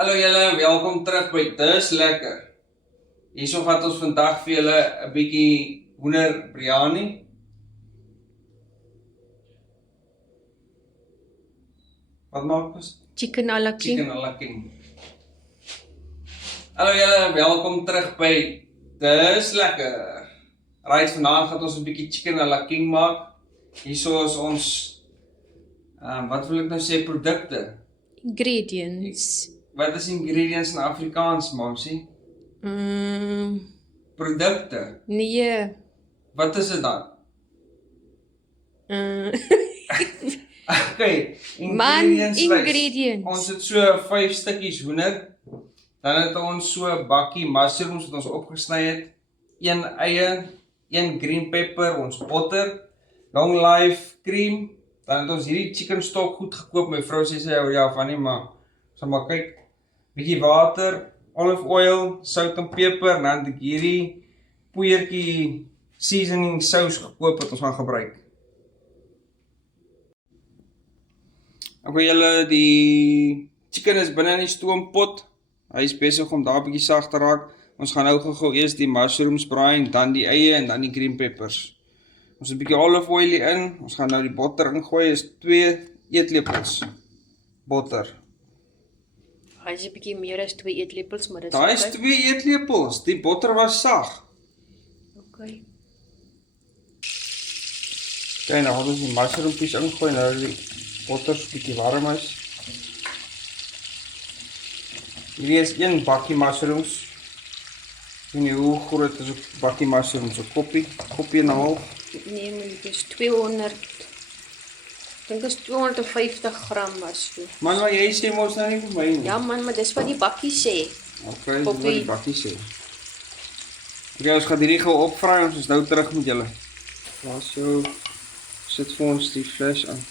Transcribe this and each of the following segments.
Hallo julle, welkom terug by Dis Lekker. Hierso gaan ons vandag vir julle 'n bietjie hoender biryani. Wat maak ons? Chicken à la king. Chicken à la king. Hallo julle, welkom terug by Dis Lekker. Right, vanaand gaan ons 'n bietjie chicken à la king maak. Hierso is ons wat wil ek nou sê, produkte. Ingredients. Wat is ingredients in Afrikaans, Mamsie? Produkte. Nee. Wat is dit dan? Okay, ingredients. Ons het so 5 stukkies hoender. Dan het ons so 'n bakkie mushrooms wat ons opgesny het. 1 eie, 1 green pepper, ons botter, long life cream. Dan het ons hierdie chicken stock goed gekoop. My vrou sê sy hou ja van nie, maar sal maar kyk. Bietjie water, olive oil, sout en peper, en dan het ek hierdie poeiertjie seasoning sous gekoop wat ons gaan gebruik. Okay, julle, die chicken is binne in die stoompot. Hy is besig om daar bietjie sag te raak. Ons gaan nou gou eers die mushrooms braai en dan die eie en dan die green peppers. Ons het 'n bietjie olive oil hier in. Ons gaan nou die botter ingooi. Is 2 eetlepels botter. Hy is 'n bietjie meer as 2 eetlepels, maar dit is Daai is 2 eetlepels. Die botter was sag. Okay. Okay, nou gaan ons die mushroompjes ingooi nou die botter so bietjie warm is. Hierdie is 1 bakkie mushrooms. Ek weet nie hoe groot is 'n bakkie mushrooms, 'n koppie en 'n half. Nee, maar dit is 200. Ek dink dit is 250 gram mushroom. Man, maar jy sê mos nou nie vir my nie. Ja man, maar dis wat die bakkie sê. Okay, dis wat die bakkie sê. Okay, ons gaan hierdie gou opvraai, ons is nou terug met julle. Daar so sit vir ons die fles aan.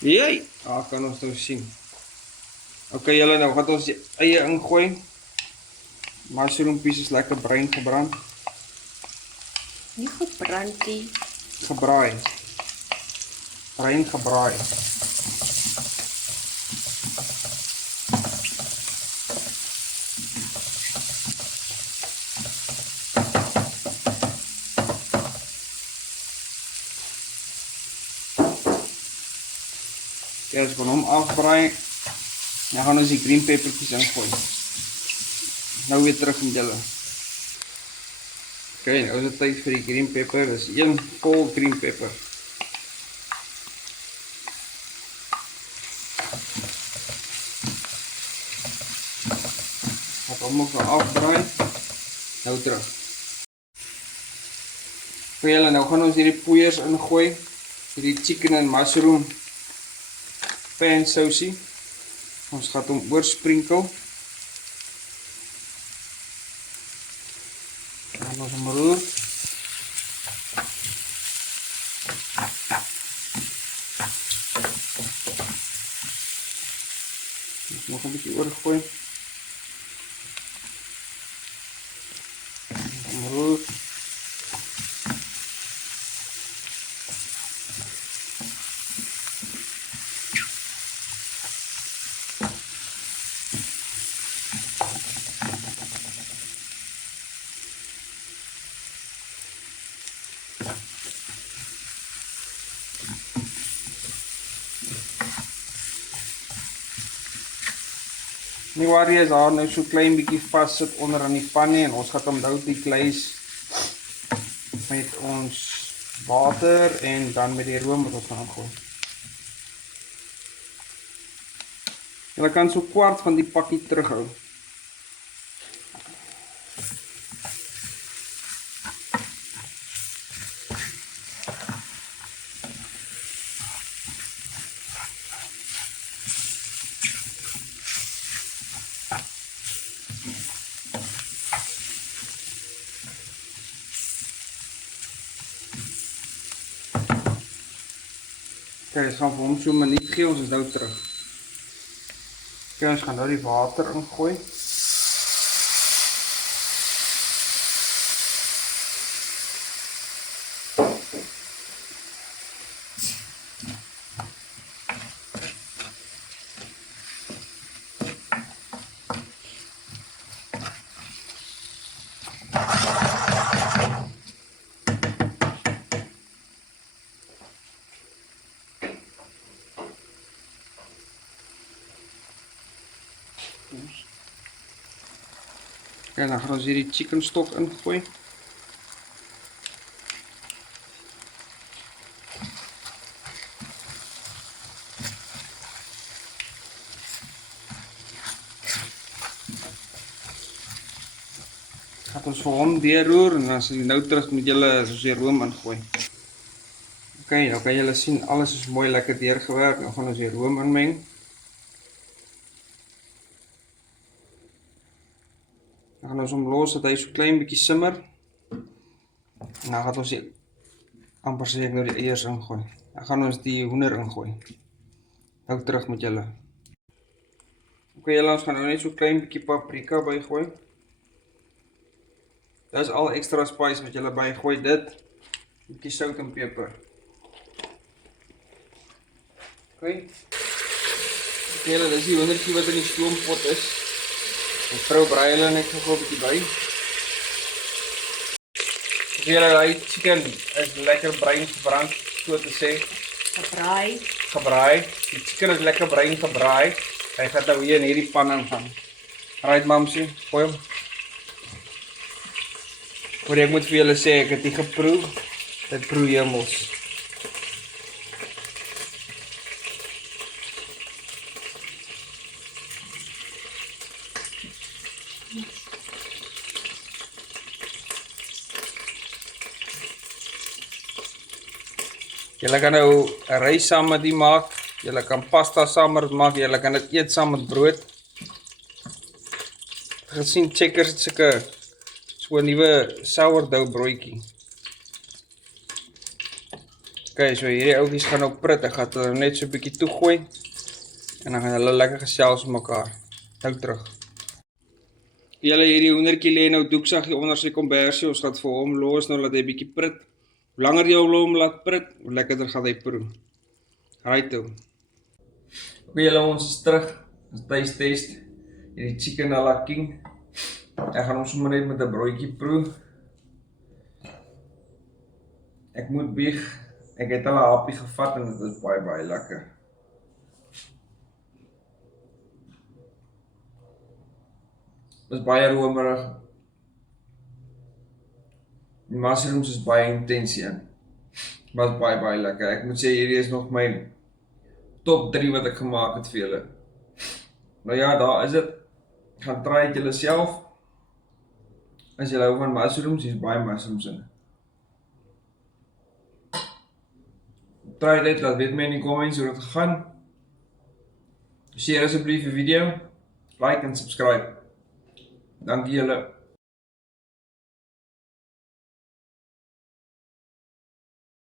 Jee, kan ons nou sien. Okay, julle, nou gaan ons die eie ingooi. Mushroompjes is lekker bruin gebrand. Nie gebrand nie. Gebraai. Bruin gebraai. Okay, as ons hom afbraai, dan gaan ons die green peppertjies ingooi. Nou weer terug met julle. Okay, nou is dit tyd vir die green pepper. Dis 1 vol green pepper. Gaan hom ook afbraai. Nou terug. Okay, julle, nou gaan ons hierdie poeiers ingooi. Hierdie chicken en mushroom pan sousie. Ons gaan hom oorsprinkel. Dan ons hom roer. Ons nog 'n bietjie oorgooi. Hom roer. Nie worry as daar nou so klein bietjie vas sit onder aan die pan nie en ons gaan hom nou die vleis met ons water en dan met die room wat ons gaan gooi. Jy kan so 1/4 van die pakkie terughou. Okay, ons gaan vir hom so 'n minuut gee, ons is nou terug. Okay, ons gaan nou die water ingooi. Okay, dan gaan ons hier die chicken stock ingooi. Gaan ons vir hom deurroer en as jy nou terug moet julle soos die room ingooi. Ok, nou kan julle sien alles is mooi lekker deurgewerk. Nou gaan ons die room inmeng. Dan gaan ons hom los dat hy so klein bietjie simmer. En dan gaan ons die, amper sê ek nou die eiers ingooi. Dan gaan ons die hoender ingooi. Nou terug met julle. Ok julle, ons gaan nou net so klein bietjie paprika bygooi. Dit is al extra spice wat julle bygooi, dit, bietjie sout en peper. Ok, julle, dis die hoendertjie wat in die stoompot is. My vrou braai hulle net gou 'n bietjie by. Ok julle, die chicken is lekker bruin gebrand, so te sê. Gebraai. Die chicken is lekker bruin gebraai. Hy gaan nou hier in hierdie pan ingaan. Right mamsie, gooi hom. Hoor, ek moet vir julle sê, ek het die geproe, dit proe hemels. Julle kan nou rys saam met die maak, julle kan pasta saam met maak, julle kan dit eet saam met brood. Gesien Checkers het sulke so 'n nuwe sourdough broodjie. Ok, so hierdie ouetjies gaan nou prit, ek gaan hulle net so 'n bietjie toegooi en dan gaan hulle lekker gesels met mekaar. Nou terug. Julle, hierdie hoendertjie lê nou doeksag hier onder sy kombersie, ons gaan vir hom los nou laat hy bietjie prit. Hoe langer jy hom laat prit, hoe lekkerder gaan hy proe. Right toe. Ok julle, ons is terug. Ons taste test. Hierdie chicken à la king. Ek gaan hom sommer net met 'n broodjie proe. Ek moet bieg. Ek het al 'n happie gevat en dit is baie lekker. Dit is baie romerig. Die mushrooms is baie intens hier. Maar is baie lekker. Ek moet sê hierdie is nog my top 3 wat ek gemaak het vir julle. Nou ja, daar is dit. Gaan try het julle self. As julle hou van mushrooms, hier is baie mushrooms in. Try dit, laat weet my in die comments hoe dit gaan. Share asseblief die video, like en subscribe. Dankie julle.